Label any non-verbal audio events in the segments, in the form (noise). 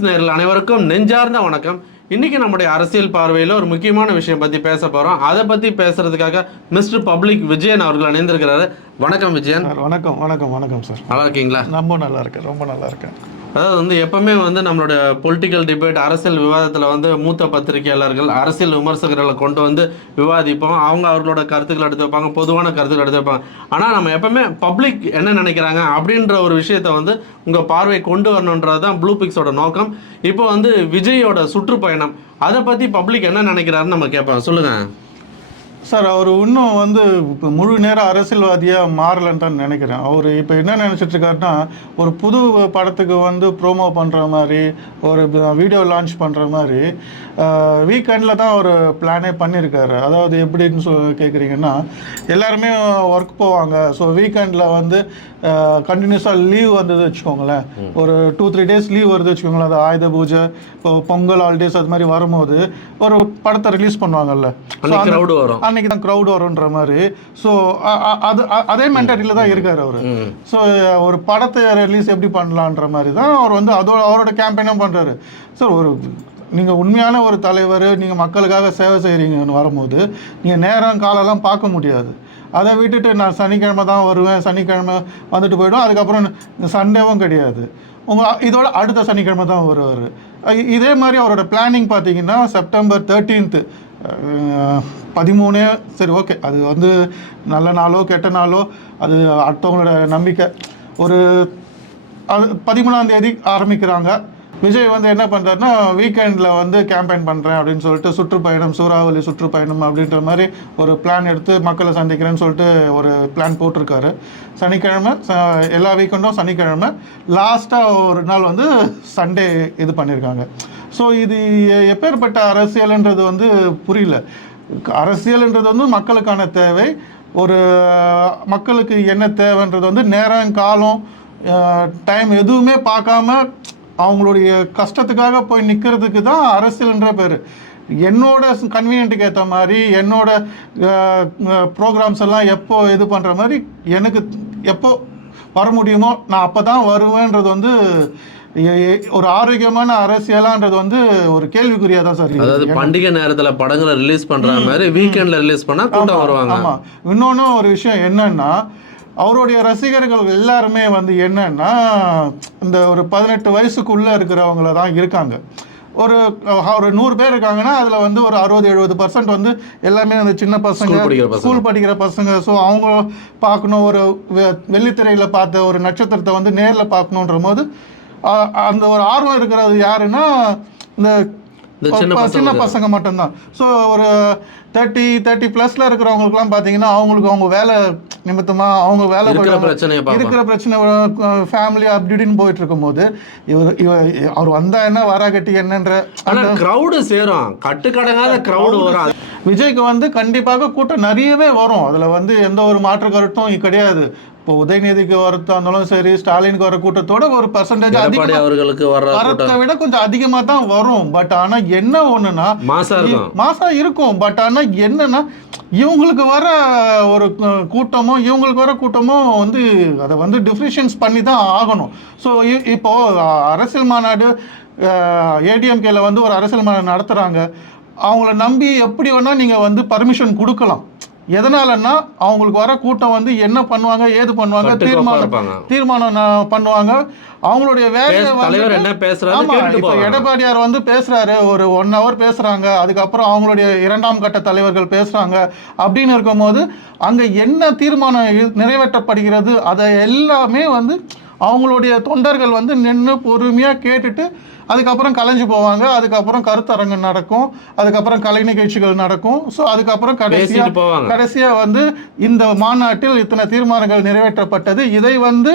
Fix நேரில் அனைவருக்கும் நெஞ்சார்ந்த வணக்கம். இன்னைக்கு நம்முடைய அரசியல் பார்வையில் ஒரு முக்கியமான விஷயம் பற்றி பேச போகிறோம் அதை பற்றி பேசுறதுக்காக மிஸ்டர் பப்ளிக் விஜயன் அவர்கள் இணைந்திருக்கிறாரு. வணக்கம் விஜயன். வணக்கம் வணக்கம் வணக்கம் சார். நல்லா இருக்கீங்களா? ரொம்ப நல்லா இருக்கேன் ரொம்ப நல்லா இருக்கேன். அதாவது வந்து எப்பவுமே வந்து நம்மளோட பொலிட்டிக்கல் டிபேட் அரசியல் விவாதத்தில் வந்து மூத்த பத்திரிகையாளர்கள் அரசியல் விமர்சகர்களை கொண்டு வந்து விவாதிப்போம். அவங்க அவர்களோட கருத்துக்கள் எடுத்து வைப்பாங்க பொதுவான கருத்துக்கள் எடுத்து வைப்பாங்க. ஆனால் நம்ம எப்பவுமே பப்ளிக் என்ன நினைக்கிறாங்க அப்படின்ற ஒரு விஷயத்தை வந்து உங்கள் பார்வை கொண்டு வரணுன்றது தான் ப்ளூ பிக்ஸோட நோக்கம். இப்போ வந்து விஜயோட சுற்றுப்பயணம் அதை பற்றி பப்ளிக் என்ன நினைக்கிறாருன்னு நம்ம கேட்போம். சொல்லுங்கள் சார் அவர் இன்னும் வந்து இப்போ முழு நேரம் அரசியல்வாதியாக மாறலன்னு தான் நினைக்கிறேன். அவர் இப்போ என்ன நினச்சிட்டு இருக்காருன்னா ஒரு புது படத்துக்கு வந்து ப்ரோமோ பண்ணுற மாதிரி ஒரு வீடியோ லான்ச் பண்ணுற மாதிரி வீக்கெண்டில் தான் அவர் பிளானே பண்ணியிருக்காரு அதாவது எப்படின்னு சொ கேட்குறீங்கன்னா எல்லாருமே ஒர்க் போவாங்க. ஸோ வீக்கெண்டில் வந்து கண்டினியூஸாக லீவ் வந்தது வச்சுக்கோங்களேன். ஒரு டூ த்ரீ டேஸ் லீவ் வருது வச்சுக்கோங்களேன். அது ஆயுத பூஜை இப்போ பொங்கல் ஹாலிடேஸ் அது மாதிரி வரும்போது ஒரு படத்தை ரிலீஸ் பண்ணுவாங்கல்ல. அன்னைக்கு தான் க்ரௌட் வரும்ன்ற மாதிரி. ஸோ அது அதே மென்டாலிட்டியில் தான் இருக்காரு அவர். ஸோ ஒரு படத்தை ரிலீஸ் எப்படி பண்ணலான்ற மாதிரி தான் அவர் வந்து அதோட அவரோட கேம்பெயினும் பண்ணுறாரு சார் ஒரு நீங்கள் உண்மையான ஒரு தலைவர் நீங்கள் மக்களுக்காக சேவை செய்கிறீங்கன்னு வரும்போது நீங்கள் நேரம் காலம்லாம் பார்க்க முடியாது. அதை விட்டுட்டு நான் சனிக்கிழமை தான் வருவேன் சனிக்கிழமை வந்துட்டு போயிடும். அதுக்கப்புறம் சண்டேவும் கிடையாது. உங்கள் இதோட அடுத்த சனிக்கிழமை தான் வருவார். இதே மாதிரி அவரோட பிளானிங் பார்த்தீங்கன்னா செப்டம்பர் தேர்ட்டீன்த்து பதிமூணு சரி ஓகே அது வந்து நல்ல நாளோ கெட்ட நாளோ அது அடுத்தவங்களோட நம்பிக்கை. ஒரு அது பதிமூணாம் தேதி ஆரம்பிக்கிறாங்க. விஜய் வந்து என்ன பண்ணுறாருன்னா வீக்கெண்டில் வந்து கேம்பெயின் பண்ணுறேன் அப்படின்னு சொல்லிட்டு சுற்றுப்பயணம் சூறாவளி சுற்றுப்பயணம் அப்படின்ற மாதிரி ஒரு பிளான் எடுத்து மக்களை சந்திக்கிறேன்னு சொல்லிட்டு ஒரு பிளான் போட்டிருக்காரு. சனிக்கிழமை ச- எல்லா வீக்கெண்டும் சனிக்கிழமை. லாஸ்ட்டாக ஒரு நாள் வந்து சண்டே இது பண்ணியிருக்காங்க ஸோ இது எப்பேற்பட்ட அரசியல்ன்றது வந்து புரியல. அரசியல்ன்றது வந்து மக்களுக்கான தேவை. ஒரு மக்களுக்கு என்ன தேவைன்றது வந்து நேரம் காலம் டைம் எதுவுமே பார்க்காம அவங்களுடைய கஷ்டத்துக்காக போய் நிற்கிறதுக்கு தான் அரசியல்ன்ற பேர். என்னோட கன்வீனியன்ட்டுக்கு ஏற்ற மாதிரி என்னோட ப்ரோக்ராம்ஸ் எல்லாம் எப்போ இது பண்ணுற மாதிரி எனக்கு எப்போ வர முடியுமோ நான் அப்போ தான் வருவேன்றது வந்து ஒரு ஆரோக்கியமான அரசியலான்றது வந்து ஒரு கேள்விக்குறியாக தான் சார் அதாவது. பண்டிகை நேரத்தில் படங்களை ரிலீஸ் பண்ணுற மாதிரி வீக்கெண்டில் ரிலீஸ் பண்ணால் கூட்டம் வருவாங்க. ஆமா. இன்னொன்னு ஒரு விஷயம் என்னன்னா அவருடைய ரசிகர்கள் எல்லாருமே வந்து என்னன்னா இந்த ஒரு பதினெட்டு வயசுக்குள்ள இருக்கிறவங்கள தான் இருக்காங்க ஒரு ஒரு நூறு பேர் இருக்காங்கன்னா அதுல வந்து ஒரு அறுபது எழுபது பர்சன்ட் வந்து எல்லாமே அந்த சின்ன பசங்க. ஸ்கூல் படிக்கிற பசங்க ஸோ அவங்க பார்க்கணும் ஒரு வெள்ளித்திரையில பார்த்த ஒரு நட்சத்திரத்தை வந்து நேர்ல பார்க்கணுன்ற போது அந்த ஒரு ஆர்வம் இருக்கிறது யாருன்னா இந்த சின்ன பசங்க. மட்டும்தான். ஸோ ஒரு தேர்ட்டி தேர்ட்டி ப்ளஸில் இருக்கிறவங்களுக்குலாம் பார்த்தீங்கன்னா அவங்களுக்கு அவங்க வேலை நிமித்தமாக அவங்க வேலை இருக்கிற பிரச்சனை ஃபேமிலி அப்படி இப்படின்னு போயிட்டு இருக்கும்போது இவர் இவர் அவர் வந்தா என்ன வரா கட்டி என்னன்ற ஆனா கிரவுடு சேரும். கட்டுக்கடங்காத கிரவுடு வரும். விஜய்க்கு வந்து கண்டிப்பாக கூட்டம் நிறையவே வரும். அதில் வந்து எந்த ஒரு மாற்று கருத்தும் கிடையாது. இப்போ உதயநிதிக்கு வரத்தா இருந்தாலும் சரி ஸ்டாலினுக்கு வர கூட்டத்தோட ஒரு பர்சன்டேஜ் அதிகமாக அவர்களுக்கு வரத்தை விட கொஞ்சம் அதிகமாக தான் வரும். பட் ஆனால் என்ன ஒன்றுனா மாசா இருக்கும். பட் ஆனா என்னன்னா இவங்களுக்கு வர ஒரு கூட்டமோ இவங்களுக்கு வர கூட்டமோ வந்து அதை வந்து டிஃப்ரிஷன்ஸ் பண்ணி தான் ஆகணும். ஸோ இப்போ அரசியல் மாநாடு ஏடிஎம்கேல வந்து ஒரு அரசியல் மாநாடு நடத்துறாங்க. அவங்கள நம்பி எப்படி வேணா நீங்க வந்து பர்மிஷன் கொடுக்கலாம். எதனாலன்னா அவங்களுக்கு வர கூட்டம் வந்து என்ன பண்ணுவாங்க ஏது பண்ணுவாங்க தீர்மானம். தீர்மானம் பண்ணுவாங்க அவங்களுடைய வேலையை. எடப்பாடியார் வந்து பேசுறாரு ஒரு ஒன் ஹவர் பேசுறாங்க அதுக்கப்புறம் அவங்களுடைய இரண்டாம் கட்ட தலைவர்கள் பேசுறாங்க அப்படின்னு இருக்கும்போது அங்க என்ன தீர்மானம் நிறைவேற்றப்படுகிறது அதை எல்லாமே வந்து அவங்களுடைய தொண்டர்கள் வந்து நின்று பொறுமையா கேட்டுட்டு அதுக்கப்புறம் கலைஞ்சு போவாங்க. அதுக்கப்புறம் கருத்தரங்கு நடக்கும். அதுக்கப்புறம் கலை நிகழ்ச்சிகள் நடக்கும். ஸோ அதுக்கப்புறம் கடைசியா பேசிட்டு போவாங்க. கடைசியா வந்து இந்த மாநாட்டில் இத்தனை தீர்மானங்கள் நிறைவேற்றப்பட்டது. இதை வந்து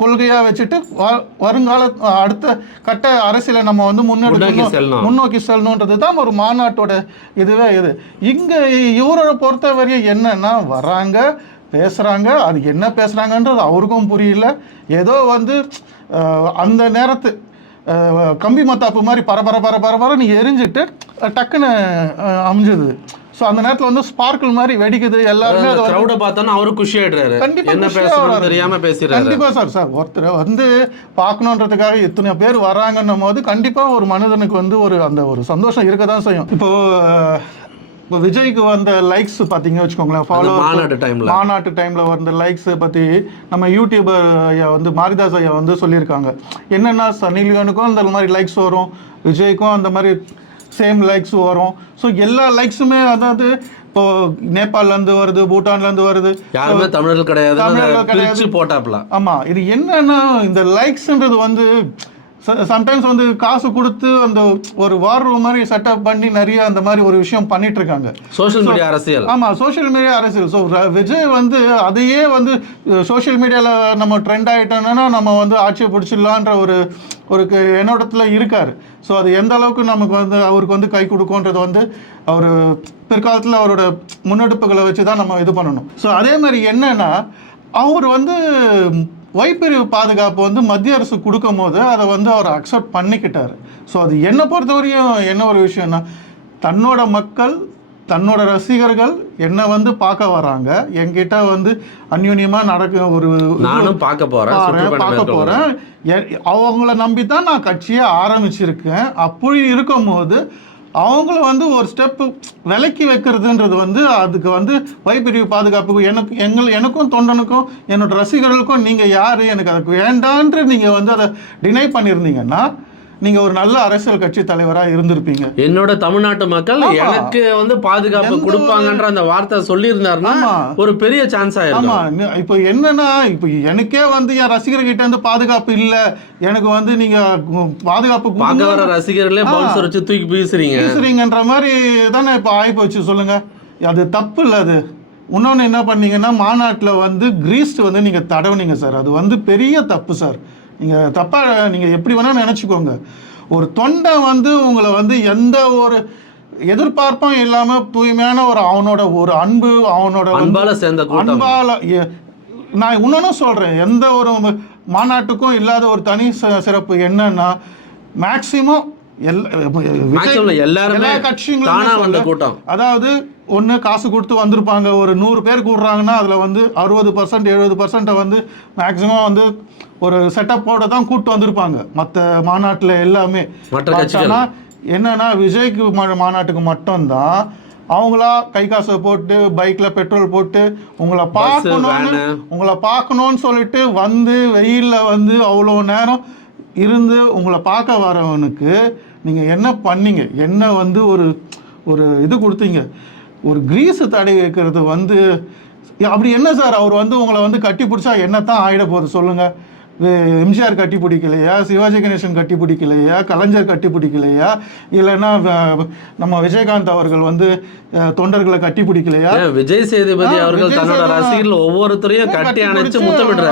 கொள்கையா வச்சுட்டு வருங்கால அடுத்த கட்ட அரசியலை நம்ம வந்து முன்னெடுக்கணும். முன்னோக்கி செல்லணுன்றது தான் ஒரு மாநாட்டோட இதுவே இது. இங்க இவரை பொறுத்தவரையும் என்னன்னா வராங்க. பேசுறாங்க அது என்ன பேசுறாங்கன்றது அவருக்கும் புரியல. ஏதோ வந்து அந்த நேரத்து கம்பி மத்தாப்பு மாதிரி பரபர பர பரபர நீ எரிஞ்சிட்டு டக்குன்னு அமைஞ்சது. ஸோ அந்த நேரத்தில் வந்து ஸ்பார்க்கிள் மாதிரி வெடிக்குது எல்லாருமே அதை கிரௌட பார்த்தோன்னா அவரு குஷி ஆயிடுறாரு. கண்டிப்பா என்ன குஷியா பேசணும்னு வராரு. தெரியாம பேசிடுறாரு. கண்டிப்பா சார் சார் ஒருத்தர் வந்து பார்க்கணுன்றதுக்காக இத்தனை பேர் வராங்கன்னும் போது கண்டிப்பா ஒரு மனிதனுக்கு வந்து ஒரு அந்த ஒரு சந்தோஷம் இருக்க தான் செய்யும். இப்போ இப்போ விஜய்க்கு வந்த லைக்ஸ் பார்த்தீங்க வச்சுக்கோங்களேன் ஃபாலோ மாநாடு டைம்ல மாநாட்டு டைம்ல வந்த லைக்ஸ் பத்தி நம்ம யூடியூபர் ஐயா வந்து மாரிதாஸ் ஐயா வந்து சொல்லியிருக்காங்க. என்னன்னா சன்னி லியோனுக்கும் அந்த மாதிரி லைக்ஸ் வரும் விஜய்க்கும் அந்த மாதிரி சேம் லைக்ஸ் வரும். ஸோ எல்லா லைக்ஸுமே அதாவது இப்போ நேபாள்ல இருந்து வருது பூட்டான்ல இருந்து வருது. யாருமே தமிழர்கள் கிடையாது தமிழர்கள் கிடையாது. போட்டாப்ல. ஆமா இது என்னன்னா இந்த லைக்ஸ்ன்றது வந்து சம்டைம்ஸ் வந்து காசு கொடுத்து அந்த ஒரு வார் ரூம் மாதிரி செட்டப் பண்ணி நிறைய அந்த மாதிரி ஒரு விஷயம் பண்ணிட்டு இருக்காங்க சோஷியல் மீடியா அரசியல். ஆமா சோஷியல் மீடியா அரசியல். ஸோ விஜய் வந்து அதையே வந்து சோஷியல் மீடியால நம்ம ட்ரெண்ட் ஆயிட்டோம்னா நம்ம வந்து ஆட்சியை பிடிச்சிடலான்ற ஒரு ஒரு க- எண்ணோட்டத்துல இருக்காரு. ஸோ அது எந்த அளவுக்கு நமக்கு வந்து அவருக்கு வந்து கை கொடுக்கும்ன்றது வந்து அவர் பிற்காலத்தில் அவரோட முன்னெடுப்புகளை வச்சு தான் நம்ம இது பண்ணணும். ஸோ அதே மாதிரி என்னன்னா அவர் வந்து வைப்பிரிவு பாதுகாப்பு வந்து மத்திய அரசு கொடுக்கும் போது அதை வந்து அவர் அக்செப்ட் பண்ணிக்கிட்டாரு. ஸோ அது என்னை பொறுத்தவரையும் என்ன ஒரு விஷயம்னா தன்னோட மக்கள் தன்னோட ரசிகர்கள் என்னை வந்து பார்க்க வராங்க. என்கிட்ட வந்து அந்யூன்யமா நடக்க ஒரு நானும் பார்க்க சுற்றுப்பயணம் பார்க்க எ- அவங்கள நம்பி தான் நான் கட்சியை ஆரம்பிச்சிருக்கேன். அப்படி இருக்கும்போது அவங்கள வந்து ஒரு ஸ்டெப்பு விலக்கி வைக்கிறதுன்றது வந்து அதுக்கு வந்து வைப்பிரிவு பாதுகாப்புக்கு எனக்கு எங்கள் எனக்கும் தொண்டனுக்கும் என்னோட ரசிகர்களுக்கும் நீங்கள் யார் எனக்கு அதுக்கு வேண்டான்ற நீங்கள் வந்து அதை டினை பண்ணியிருந்தீங்கன்னா நீங்க ஒரு நல்ல அரசியல் கட்சி தலைவரா இருந்திருப்பீங்க. என்னோட தமிழ்நாட்டு மக்கள். எனக்கு வந்து பாதுகாப்பு கொடுப்பாங்கன்ற அந்த வார்த்தை சொல்லியிருந்தாருன்னா. ஒரு பெரிய சான்ஸ் ஆயிருக்கும் ஆமா. இப்போ என்னன்னா இப்போ எனக்கே வந்து என் ரசிகர்கிட்ட இருந்து பாதுகாப்பு இல்ல. எனக்கு வந்து நீங்க பாதுகாப்பு. பார்க்க வர ரசிகர்களே. பவுன்சர் வச்சு தூக்கி பேசுறீங்க பேசுறீங்கன்ற மாதிரி தானே இப்போ ஆயிப்போச்சு சொல்லுங்க. அது தப்பு இல்லை அது. இன்னொன்று என்ன பண்ணீங்கன்னா மாநாட்டில் வந்து கிரீஸ்ட் வந்து நீங்கள் தடவுனீங்க சார். அது வந்து பெரிய தப்பு சார். நீங்கள் தப்பாக நீங்கள் எப்படி வேணாலும் நினச்சிக்கோங்க. ஒரு தொண்டை வந்து உங்களை வந்து எந்த ஒரு எதிர்பார்ப்பும் இல்லாமல் தூய்மையான ஒரு அவனோட ஒரு அன்பு அவனோட அன்பால சேர்ந்த அன்பால நான் இன்னொன்னு சொல்றேன். எந்த ஒரு மாநாட்டுக்கும் இல்லாத ஒரு தனி சிறப்பு என்னன்னா மேக்சிமம் எல்லாருமே தானா வந்த கூட்டம். அதாவது ஒன்று காசு கொடுத்து வந்திருப்பாங்க ஒரு நூறு பேர் கூடுறாங்கன்னா அதில் வந்து அறுபது பர்சன்ட் எழுபது பர்சன்ட்டை வந்து மேக்ஸிமம் வந்து ஒரு செட்டப்போட தான் கூப்பிட்டு வந்திருப்பாங்க மற்ற மாநாட்டில் எல்லாமே என்னன்னா விஜய்க்கு மாநாட்டுக்கு மட்டும்தான் அவங்களா கை காசை போட்டு பைக்ல பெட்ரோல் போட்டு உங்களை பார்க்கணும்னு van. உங்களை பார்க்கணும்னு சொல்லிட்டு வந்து வெயில்ல வந்து அவ்வளோ நேரம் இருந்து உங்களை பார்க்க வரவனுக்கு நீங்கள் என்ன பண்ணீங்க? என்ன வந்து ஒரு ஒரு இது கொடுத்தீங்க? ஒரு கிரீஸு தடை வைக்கிறது வந்து அப்படி என்ன சார்? அவர் வந்து உங்களை வந்து கட்டி பிடிச்சா என்னத்தான் ஆகிட போகுது சொல்லுங்கள் எம்ஜிஆர் கட்டி பிடிக்கலையா சிவாஜி கணேசன் கட்டி பிடிக்கலையா கலைஞர் கட்டி பிடிக்கலையா இல்லைன்னா நம்ம விஜயகாந்த் அவர்கள் வந்து தொண்டர்களை கட்டி பிடிக்கலையா? விஜய் சேதுபதி அவர்கள் தன்னோட ரசிகர்கள் ஒவ்வொருத்தரையும் கட்டி அணைச்சு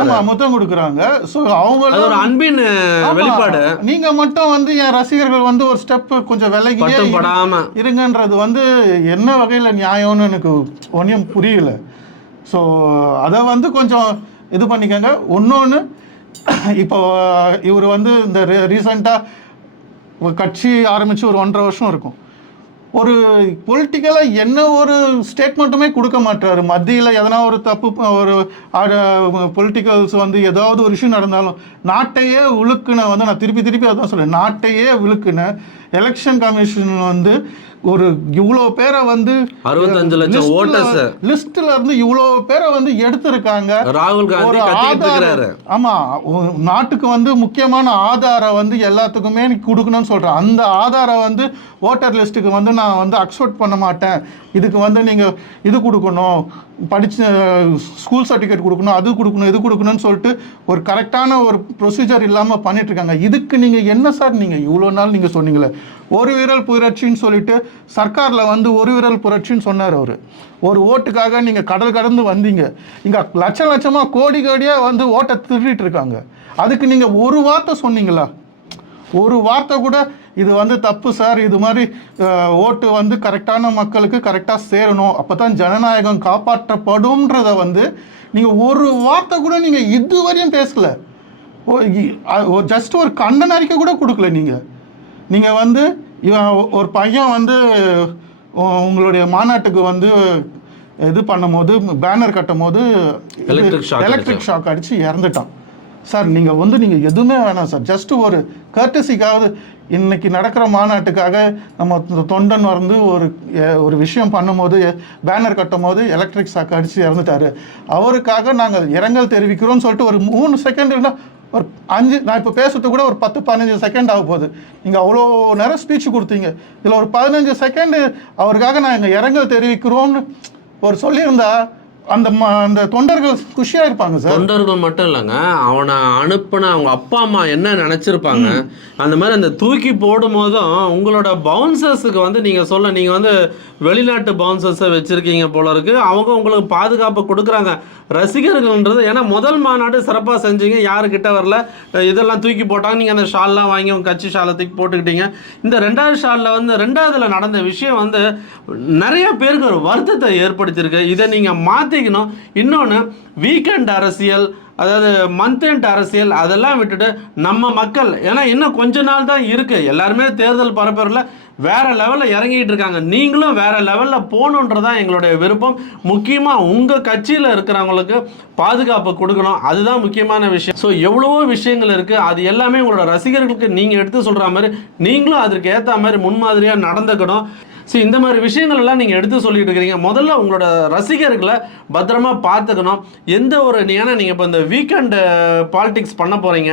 ஆமா, முத்தம் கொடுக்குறாங்க. ஸோ அவங்க ஒரு அன்பின். வெளிப்பாடு. நீங்க மட்டும் வந்து என் ரசிகர்கள் வந்து ஒரு ஸ்டெப் கொஞ்சம் விலகியே இருங்கன்றது வந்து என்ன வகையில நியாயம்னு எனக்கு ஒன்றும் புரியல. ஸோ அதை வந்து கொஞ்சம் இது பண்ணிக்கோங்க. இன்னொன்று (coughs) இப்போ இவர் வந்து இந்த ரீசெண்டாக கட்சி ஆரம்பித்து ஒரு ஒன்றரை வருஷம் இருக்கும். ஒரு பொலிட்டிக்கலாக என்ன ஒரு ஸ்டேட்மெண்ட்டுமே கொடுக்க மாட்டார். மத்தியில் எதனா ஒரு தப்பு ஒரு பொலிட்டிக்கல்ஸ் வந்து ஏதாவது ஒரு இஷ்யூ நடந்தாலும் நாட்டையே விழுக்குன வந்து நான் திருப்பி திருப்பி அதான் சொல்கிறேன் நாட்டையே விழுக்குன எலெக்ஷன் கமிஷன் வந்து ஒரு இவ்வளோ பேரை வந்து 65 லட்சம் voters. லிஸ்ட்ல இருந்து இவ்வளோ பேரை வந்து எடுத்திருக்காங்க. ராகுல் காந்தி ஆதாரம் ஆமா நாட்டுக்கு வந்து முக்கியமான ஆதாரம் வந்து எல்லாத்துக்குமே கொடுக்கணும்னு சொல்றேன் அந்த ஆதாரம் வந்து ஓட்டர் லிஸ்ட்டுக்கு வந்து நான் வந்து அக்செப்ட் பண்ண மாட்டேன். இதுக்கு வந்து நீங்க இது கொடுக்கணும். படிச்சு ஸ்கூல் சர்டிஃபிகேட் கொடுக்கணும் அது கொடுக்கணும் இது கொடுக்கணும்னு சொல்லிட்டு ஒரு கரெக்டான ஒரு ப்ரொசீஜர் இல்லாமல் பண்ணிகிட்ருக்காங்க இதுக்கு நீங்கள் என்ன சார் நீங்கள் இவ்வளோ நாள் நீங்கள் சொன்னீங்களே. ஒரு விரல் புரட்சின்னு சொல்லிட்டு சர்க்காரில் வந்து ஒரு விரல் புரட்சின்னு சொன்னார் அவர். ஒரு ஓட்டுக்காக நீங்கள் கடல் கடந்து வந்தீங்க. இங்கே லட்சம் லட்சமாக கோடி கோடியாக வந்து ஓட்டை திருடிட்டு இருக்காங்க அதுக்கு நீங்கள் ஒரு வார்த்தை சொன்னீங்களா? ஒரு வார்த்தை கூட இது வந்து தப்பு சார். இது மாதிரி ஓட்டு வந்து கரெக்டான மக்களுக்கு கரெக்டாக சேரணும். அப்போ தான் ஜனநாயகம் காப்பாற்றப்படும்ன்றத வந்து நீங்கள் ஒரு வார்த்தை கூட நீங்கள் இதுவரையும் பேசல. ஜஸ்ட் ஒரு கண்டன அறிக்கை கூட கொடுக்கல நீங்கள் நீங்கள் வந்து இவன் ஒரு பையன் வந்து உங்களுடைய மாநாட்டுக்கு வந்து இது பண்ணும்போது பேனர் கட்டும் போது எலக்ட்ரிக் ஷாக் அடிச்சு இறந்துட்டான். சார் நீங்கள் வந்து நீங்கள் எதுவுமே வேணாம் சார். ஜஸ்ட்டு ஒரு கர்டசிக்காவது இன்றைக்கி நடக்கிற மாநாட்டுக்காக நம்ம தொண்டன் வந்து ஒரு ஒரு விஷயம் பண்ணும்போது பேனர் கட்டும் போது எலக்ட்ரிக் சாக்கு அடித்து இறந்துட்டாரு. அவருக்காக நாங்கள் இரங்கல் தெரிவிக்கிறோம்னு சொல்லிட்டு ஒரு மூணு செகண்ட் இருந்தால் ஒரு அஞ்சு நான் இப்போ பேசுறது கூட ஒரு பத்து பதினஞ்சு செகண்ட் ஆக போகுது. நீங்கள் அவ்வளோ நேரம் ஸ்பீச் கொடுத்தீங்க. இதில் ஒரு பதினஞ்சு செகண்டு அவருக்காக நாங்கள் இரங்கல் தெரிவிக்கிறோம்னு ஒரு சொல்லியிருந்தா அந்த ம- அந்த தொண்டர்கள் குஷியாக இருப்பாங்க சார். தொண்டர்கள் மட்டும் இல்லைங்க. அவனை அனுப்புன அவங்க அப்பா அம்மா என்ன நினைச்சிருப்பாங்க? அந்த மாதிரி அந்த தூக்கி போடும் போதும் உங்களோட பவுன்சர்ஸுக்கு வந்து நீங்க சொல்ல நீங்க வந்து வெளிநாட்டு பவுன்சர்ஸை வச்சிருக்கீங்க போல இருக்கு. அவங்க உங்களுக்கு பாதுகாப்பு கொடுக்குறாங்க. ரசிகர்கள்ன்றது ஏன்னா முதல் மாநாடு சிறப்பாக செஞ்சீங்க யாருக்கிட்ட வரல? இதெல்லாம் தூக்கி போட்டாங்க நீங்கள் அந்த ஷால்லாம் வாங்கி உங்கள் கட்சி ஷாலை தூக்கி போட்டுக்கிட்டீங்க. இந்த ரெண்டாவது ஷாலில் வந்து ரெண்டாவதுல நடந்த விஷயம் வந்து நிறைய பேருக்கு ஒரு வருத்தத்தை ஏற்படுத்தியிருக்கு. இதை நீங்கள் மாற்றிக்கணும் இன்னொன்று வீக்கெண்ட் அரசியல் அதாவது மந்த் எண்ட் அரசியல் அதெல்லாம் விட்டுட்டு நம்ம மக்கள் ஏன்னா இன்னும் கொஞ்ச நாள் தான் இருக்குது எல்லாருமே தேர்தல் பரப்புரில் வேற லெவலில் இறங்கிட்டு இருக்காங்க. நீங்களும் வேற லெவலில் போகணுன்றதான் எங்களுடைய விருப்பம். முக்கியமாக உங்கள் கட்சியில் இருக்கிறவங்களுக்கு பாதுகாப்பு கொடுக்கணும். அதுதான் முக்கியமான விஷயம். ஸோ எவ்வளவோ விஷயங்கள் இருக்குது அது எல்லாமே உங்களோட ரசிகர்களுக்கு நீங்கள் எடுத்து சொல்கிற மாதிரி நீங்களும் அதற்கு ஏற்ற மாதிரி முன்மாதிரியாக நடந்துக்கணும். ஸோ இந்த மாதிரி விஷயங்கள் எல்லாம் நீங்கள் எடுத்து சொல்லிட்டு இருக்கிறீங்க முதல்ல உங்களோட ரசிகர்களை பத்திரமா பார்த்துக்கணும். எந்த ஒரு ஏன்னா நீங்கள் இப்போ இந்த வீக்கெண்ட் பாலிடிக்ஸ் பண்ண போகிறீங்க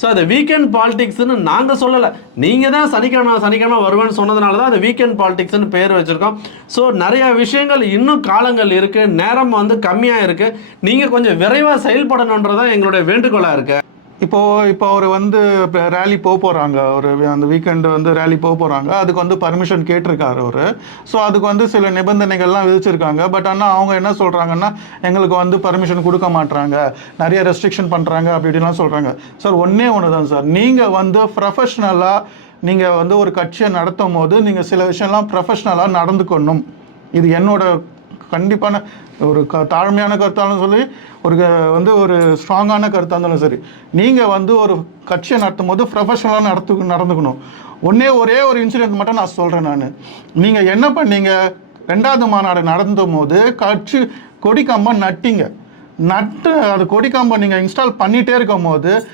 ஸோ அந்த வீக்கெண்ட் பாலிடிக்ஸ்னு நாங்கள் சொல்லலை. நீங்கள் தான் சனிக்கிழமை சனிக்கிழமை வருவேன்னு சொன்னதுனால தான் அந்த வீக்கெண்ட் பாலிடிக்ஸ்னு பேர் வச்சுருக்கோம். ஸோ நிறையா விஷயங்கள் இன்னும் காலங்கள் இருக்குது நேரம் வந்து கம்மியாக இருக்குது நீங்கள் கொஞ்சம் விரைவாக செயல்படணுன்றதான் எங்களுடைய வேண்டுகோளாக இருக்குது இப்போ இப்போ அவர் வந்து ரேலி போக போகிறாங்க ஒரு அந்த வீக்கெண்டு வந்து ரேலி போக போகிறாங்க அதுக்கு வந்து பர்மிஷன் கேட்டிருக்காரு அவர். ஸோ அதுக்கு வந்து சில நிபந்தனைகள்லாம் விதிச்சிருக்காங்க. பட் ஆனால் அவங்க என்ன சொல்கிறாங்கன்னா எங்களுக்கு வந்து பர்மிஷன் கொடுக்க மாட்டுறாங்க நிறைய ரெஸ்ட்ரிக்ஷன் பண்ணுறாங்க அப்படி இப்படிலாம் சொல்கிறாங்க சார் ஒன்றே ஒன்று தான் சார் நீங்கள் வந்து ப்ரொஃபஷ்னலாக நீங்கள் வந்து ஒரு கட்சியை நடத்தும் போது நீங்கள் சில விஷயம்லாம் ப்ரொஃபஷ்னலாக நடந்துக்கணும். இது என்னோட கண்டிப்பான ஒரு க தாழ்மையான கருத்தாலும் சொல்லி ஒரு க- வந்து ஒரு ஸ்ட்ராங்கான கருத்தாக இருந்தாலும் சரி நீங்கள் வந்து ஒரு கட்சியை நடத்தும் போது ப்ரொஃபஷனலாக நடத்து நடந்துக்கணும். ஒன்றே ஒரே ஒரு இன்சிடென்ட் மட்டும் நான் சொல்கிறேன் நான். நீங்கள் என்ன பண்ணீங்க? ரெண்டாவது மாநாடு நடந்தும் போது கட்சி கொடிக்கம்பம் நட்டிங்க. நட்டு அது கொடிக்கம்பம் நீங்கள் இன்ஸ்டால் பண்ணிகிட்டே இருக்கும் போது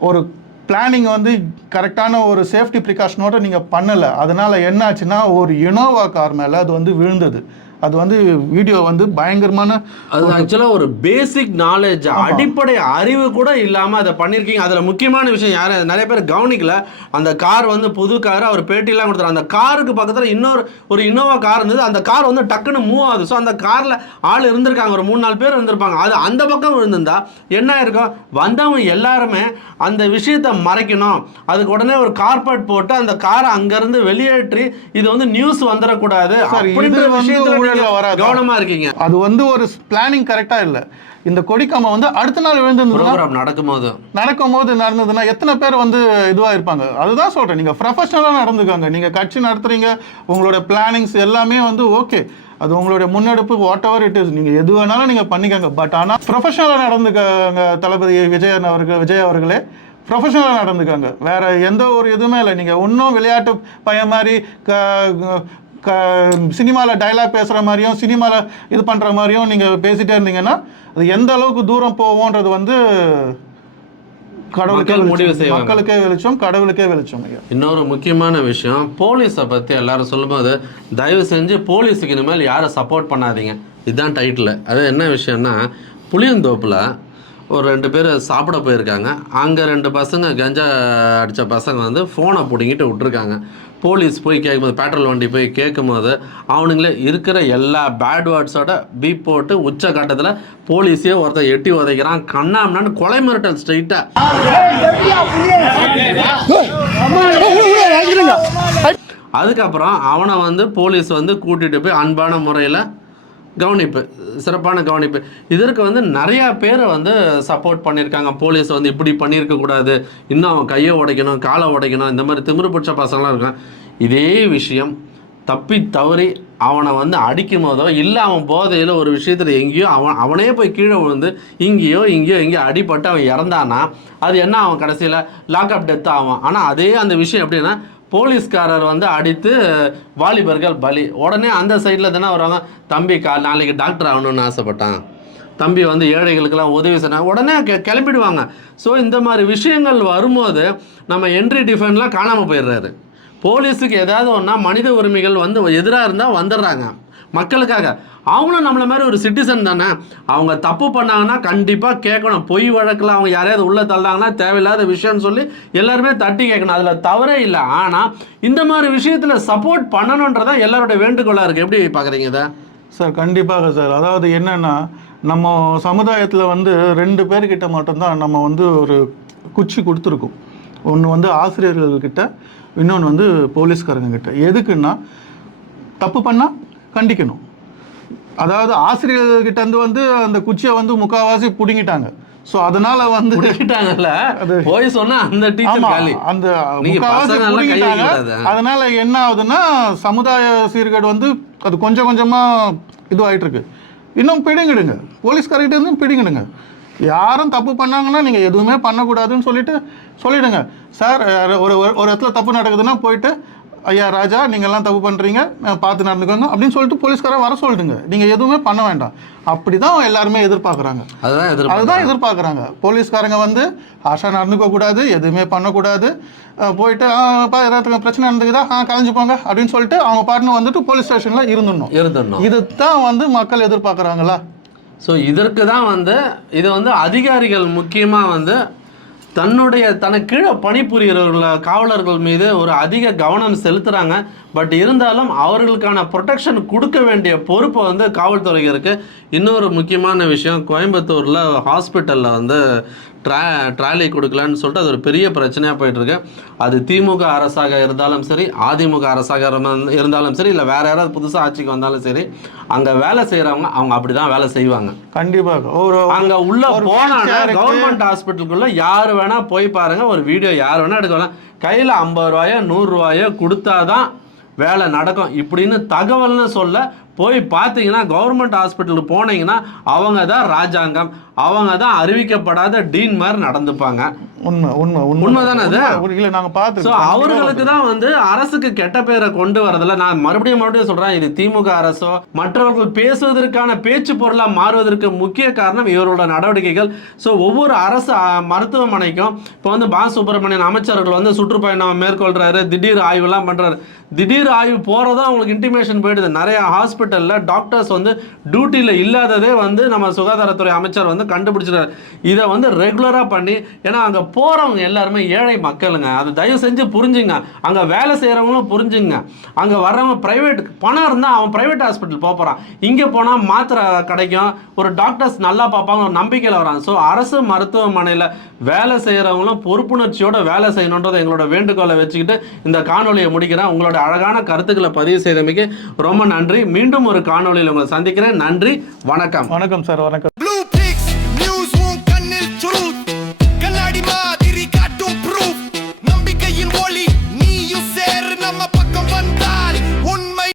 ஒரு பிளானிங் வந்து கரெக்டான ஒரு சேஃப்டி ப்ரிகாஷனோட நீங்கள் பண்ணலை. அதனால் என்ன ஆச்சுன்னா ஒரு இனோவா கார் மேலே அது வந்து விழுந்தது. அது வந்து வீடியோ வந்து பயங்கரமான அது ஆக்சுவலாக ஒரு பேசிக் நாலேஜ் அடிப்படை அறிவு கூட இல்லாமல் அதை பண்ணியிருக்கீங்க அதில் முக்கியமான விஷயம் யார் நிறைய பேர் கவனிக்கல. அந்த கார் வந்து புது கார் அவர் பேட்டிலாம் கொடுத்தாரு. அந்த காருக்கு பக்கத்தில் இன்னொரு ஒரு இன்னோவா கார் இருந்தது. அந்த கார் வந்து டக்குன்னு மூவ் ஆகுது. ஸோ அந்த காரில் ஆள் இருந்திருக்காங்க. ஒரு மூணு நாலு பேர் இருந்திருப்பாங்க. அது அந்த பக்கம் விழுந்திருந்தா என்ன இருக்கும் வந்தவங்க எல்லாருமே அந்த விஷயத்தை மறைக்கணும். அதுக்கு உடனே ஒரு கார்பெட் போட்டு அந்த காரை அங்கேருந்து வெளியேற்றி இது வந்து நியூஸ் வந்துடக்கூடாது அப்படின்ற விஷயத்துல நீங்க வராதா? கவனமா இருக்கீங்க. அது வந்து ஒரு பிளானிங் கரெக்டாக இல்லை. இந்த கொடிக்கம்பம் வந்து அடுத்த நாள் விழுந்திருந்ததுன்னா நடக்கும்போது. நடக்கும்போது நடந்ததுன்னா எத்தனை பேர் வந்து இதுவாக இருப்பாங்க அதுதான் சொல்கிறேன் நீங்கள் ப்ரொஃபஷனலாக நடந்துக்காங்க. நீங்கள் கட்சி நடத்துறீங்க. உங்களோட பிளானிங்ஸ் எல்லாமே வந்து ஓகே அது உங்களுடைய முன்னெடுப்பு வாட் எவர் இட் இஸ் நீங்கள் எது வேணாலும் நீங்கள் பண்ணிக்கோங்க. பட் ஆனால் ப்ரொஃபஷனலாக நடந்துக்காங்க தளபதி விஜயன் அவர்கள் விஜய் அவர்களே. ப்ரொஃபஷனலாக நடந்துக்காங்க. வேற எந்த ஒரு இதுவுமே இல்லை. நீங்கள் இன்னும் விளையாட்டு பையன் மாதிரி க க சினிமாவில் டைலாக் பேசுகிற மாதிரியும் சினிமாவில் இது பண்ணுற மாதிரியும் நீங்கள் பேசிட்டே இருந்தீங்கன்னா அது எந்த அளவுக்கு தூரம் போவோன்றது வந்து கடவுளுக்கே முடிவு. செய்வாங்க. மக்களுக்கே வெளிச்சம் கடவுளுக்கே வெளிச்சம் இன்னொரு முக்கியமான விஷயம் போலீஸை பற்றி எல்லாரும் சொல்லும்போது தயவு செஞ்சு போலீஸுக்கு இனிமேல் யாரை சப்போர்ட் பண்ணாதீங்க. இதுதான் டைட்டில் அது என்ன விஷயம்னா புளியந்தோப்பில் ஒரு ரெண்டு பேர் சாப்பிட போயிருக்காங்க. அங்கே ரெண்டு பசங்க கஞ்சா அடித்த பசங்க வந்து ஃபோனை பிடிங்கிட்டு விட்டுருக்காங்க. போலீஸ் போய் கேட்கும்போது பெட்ரோல் வண்டி போய் கேட்கும்போது அவனுங்களே இருக்கிற எல்லா பேட் வேர்ட்ஸோட பீப் போட்டு உச்சகட்டத்தில் போலீஸே ஒருத்தன் எட்டி உதைக்கிறான். கண்ணாம்னான்னு கொலை மிரட்டல் ஸ்ட்ரைட்டாக அதுக்கப்புறம் அவனை வந்து போலீஸ் வந்து கூட்டிகிட்டு போய் அன்பான முறையில் கவனிப்பு சிறப்பான கவனிப்பு. இதற்கு வந்து நிறையா பேர் வந்து சப்போர்ட் பண்ணியிருக்காங்க. போலீஸ் வந்து இப்படி பண்ணியிருக்கக்கூடாது இன்னும் அவன் கையை உடைக்கணும் காலை உடைக்கணும் இந்த மாதிரி திமிரு பிடிச்ச பசங்களாம் இருக்கான் இதே விஷயம் தப்பி தவறி அவனை வந்து அடிக்கும் போதோ இல்லை அவன் போதையில் ஒரு விஷயத்தில் எங்கேயோ அவன் அவனே போய் கீழே விழுந்து இங்கேயோ இங்கேயோ எங்கேயோ அடிபட்டு அவன் இறந்தானா அது என்ன அவன் கடைசியில்? லாக்அப் டெத் ஆகும். ஆனால் அதே அந்த விஷயம் எப்படின்னா போலீஸ்காரர் வந்து அடித்து வாலிபர்கள் பலி. உடனே அந்த சைடில் தானே வருவாங்க தம்பி கா நாளைக்கு டாக்டர் ஆகணும்னு ஆசைப்பட்டான். தம்பி வந்து ஏழைகளுக்கெல்லாம் உதவி செய்யணும் உடனே கெ கிளம்பிடுவாங்க. ஸோ இந்த மாதிரி விஷயங்கள் வரும்போது நம்ம என்ட்ரி டிஃபன்லாம் காணாமல் போயிடுறாரு. போலீஸுக்கு ஏதாவது ஒன்றா மனித உரிமைகள் வந்து எதிராக இருந்தால் வந்துடுறாங்க. மக்களுக்காக. அவங்களும் நம்மள மாதிரி ஒரு சிட்டிசன் தானே. அவங்க தப்பு பண்ணாங்கன்னா கண்டிப்பாக கேட்கணும். பொய் வழக்கில் அவங்க யாரையாவது உள்ளே தள்ளாங்கன்னா தேவையில்லாத விஷயம்னு சொல்லி எல்லாருமே தட்டி கேட்கணும். அதில் தவறே இல்லை. ஆனால் இந்த மாதிரி விஷயத்தில் சப்போர்ட் பண்ணணுன்றதான் எல்லாருடைய வேண்டுகோளாக இருக்குது எப்படி பார்க்குறீங்க இதை? சார் கண்டிப்பாக சார். அதாவது என்னென்னா நம்ம சமுதாயத்தில் வந்து ரெண்டு பேர்கிட்ட மட்டும்தான் நம்ம வந்து ஒரு குச்சி கொடுத்துருக்கோம். ஒன்று வந்து ஆசிரியர்கள்கிட்ட இன்னொன்று வந்து போலீஸ்காரங்க கிட்ட எதுக்குன்னா தப்பு பண்ணால் கண்டிக்கணும். அதாவது ஆசிரியர்கள்கிட்ட இருந்து வந்து அந்த குச்சியை வந்து முக்காவாசி பிடுங்கிட்டாங்க. ஸோ அதனால வந்து முடிக்கிட்டாங்கல்ல அது- போய் சொன்னா அந்த டீச்சர் காலி. அந்த முக்காவாசி பசங்க எல்லாம் கை பிடுங்கிட்டாங்க. வைக்கக்கூடாது. அதனால என்ன ஆகுதுன்னா சமுதாய சீர்கேடு வந்து அது கொஞ்சம் கொஞ்சமா இதுவாயிட்டு இருக்கு இன்னும் பிடுங்கிடுங்க. போலீஸ்காரர்கிட்ட இருந்தும் பிடுங்கிடுங்க. யாரும் தப்பு பண்ணாங்கன்னா நீங்க எதுவுமே பண்ணக்கூடாதுன்னு சொல்லிட்டு சொல்லிடுங்க. சார் ஒரு- ஒரு இடத்துல தப்பு நடக்குதுன்னா போயிட்டு ஐயா ராஜா நீங்க எல்லாம் தப்பு பண்றீங்க. அஹ், பார்த்து நடந்துக்கோங்க அப்படின்னு சொல்லிட்டு போலீஸ்காரர் வர சொல்லிடுங்க. நீங்க எதுவுமே பண்ண வேண்டாம். அப்படிதான் எல்லாருமே எதிர்பார்க்கறாங்க. அதுதான் அதுதான் எதிர்பார்க்குறாங்க. போலீஸ்காரங்க வந்து ஆஷா நடந்துக்க கூடாது எதுவுமே பண்ணக்கூடாது போயிட்டு "ஆ, பா ஏதாவது பிரச்சனை நடந்துக்குதா? ஆ கலைஞ்சு போங்க. அப்படின்னு சொல்லிட்டு அவங்க பாட்டுன்னு வந்துட்டு போலீஸ் ஸ்டேஷனில் இருந்துடணும். இருந்துடணும். இதுதான் வந்து மக்கள் எதிர்பார்க்குறாங்களா? ஸோ இதற்கு தான் வந்து இது வந்து அதிகாரிகள் முக்கியமாக வந்து தன்னுடைய தனக்கு கீழே பணிபுரியறவர்கள காவலர்கள் மீது ஒரு அதிக கவனம் செலுத்துகிறாங்க பட் இருந்தாலும் அவர்களுக்கான ப்ரொடெக்ஷன் கொடுக்க வேண்டிய பொறுப்பை வந்து காவல்துறைக்கு இருக்குது இன்னொரு முக்கியமான விஷயம் கோயம்புத்தூரில் ஹாஸ்பிட்டலில் வந்து ட்ரா ட்ராலி கொடுக்கலன்னு சொல்லிட்டு அது ஒரு பெரிய பிரச்சனையாக போயிட்டுருக்கு. அது திமுக அரசாக இருந்தாலும் சரி அதிமுக அரசாக இருந்த- இருந்தாலும் சரி இல்லை வேறு யாராவது புதுசாக ஆட்சிக்கு வந்தாலும் சரி அங்கே வேலை செய்கிறவங்க அவங்க அப்படி தான் வேலை செய்வாங்க. கண்டிப்பாக ஒரு அங்க உள்ள ஒரு போனா wheelchair க்கு- கவர்மெண்ட் ஹாஸ்பிட்டலுக்குள்ள யார் வேணால் போய் பாருங்கள் ஒரு வீடியோ யார் வேணால் எடுக்கலாம் கையில் ஐம்பது ரூபாயோ நூறுரூவாயோ கொடுத்தா கொடுத்தாதான் வேலை நடக்கும். இப்படின்னு தகவல்னு சொல்ல போய் பார்த்தீங்கன்னா கவர்மெண்ட் ஹாஸ்பிட்டலுக்கு போனீங்கன்னா அவங்க தான் ராஜாங்கம். அவங்க தான் அறிவிக்கப்படாத டீன் மாதிரி நடந்துப்பாங்க. உண்மை உண்மை உண்மை. உண்மைதானே அது? இல்லை நாங்கள் ஸோ பார்த்துருக்கோம் அவர்களுக்கு தான் வந்து அரசுக்கு கெட்ட பேரை கொண்டு வரதில்ல நான் மறுபடியும் மறுபடியும் சொல்றேன் இது திமுக அரசோ மற்றவர்கள் பேசுவதற்கான பேச்சு பொருளா மாறுவதற்கு முக்கிய காரணம் இவரோட நடவடிக்கைகள். ஸோ ஒவ்வொரு அரசு மருத்துவமனைக்கும் இப்போ வந்து பா சுப்பிரமணியன் அமைச்சர்கள் வந்து சுற்றுப்பயணம் மேற்கொள்றாரு திடீர் ஆய்வுலாம் பண்றாரு. திடீர் ஆய்வு போகிறதும் அவங்களுக்கு இன்டிமேஷன் போயிடுது. நிறைய ஹாஸ்பிட்டலில் டாக்டர்ஸ் வந்து டியூட்டியில் இல்லாததே வந்து நம்ம சுகாதாரத்துறை அமைச்சர் வந்து கண்டுபிடிச்சிருக்காரு இதை வந்து ரெகுலராக பண்ணி ஏன்னா அங்கே போகிறவங்க எல்லாருமே ஏழை மக்களுங்க. அது தயவு செஞ்சு புரிஞ்சுங்க. அங்கே வேலை செய்கிறவங்களும் புரிஞ்சுங்க. அங்கே வர்றவங்க ப்ரைவேட் பணம் இருந்தால் அவன் ப்ரைவேட் ஹாஸ்பிட்டல் போகிறான் இங்கே போனால் மாத்திரை கிடைக்கும். ஒரு டாக்டர்ஸ் நல்லா பார்ப்பாங்க ஒரு நம்பிக்கையில் வராங்க. ஸோ அரசு மருத்துவமனையில் வேலை செய்கிறவங்களும் பொறுப்புணர்ச்சியோட வேலை செய்யணுன்றது எங்களோட வேண்டுகோளை வச்சுக்கிட்டு இந்த காணொலியை முடிக்கிறேன். உங்களோட அழகான கருத்துக்களை பதிவு செய்தமைக்கு ரொம்ப நன்றி. மீண்டும் ஒரு காணொலியில் உங்களை சந்திக்கிறேன். நன்றி. வணக்கம். வணக்கம் சார் வணக்கம்.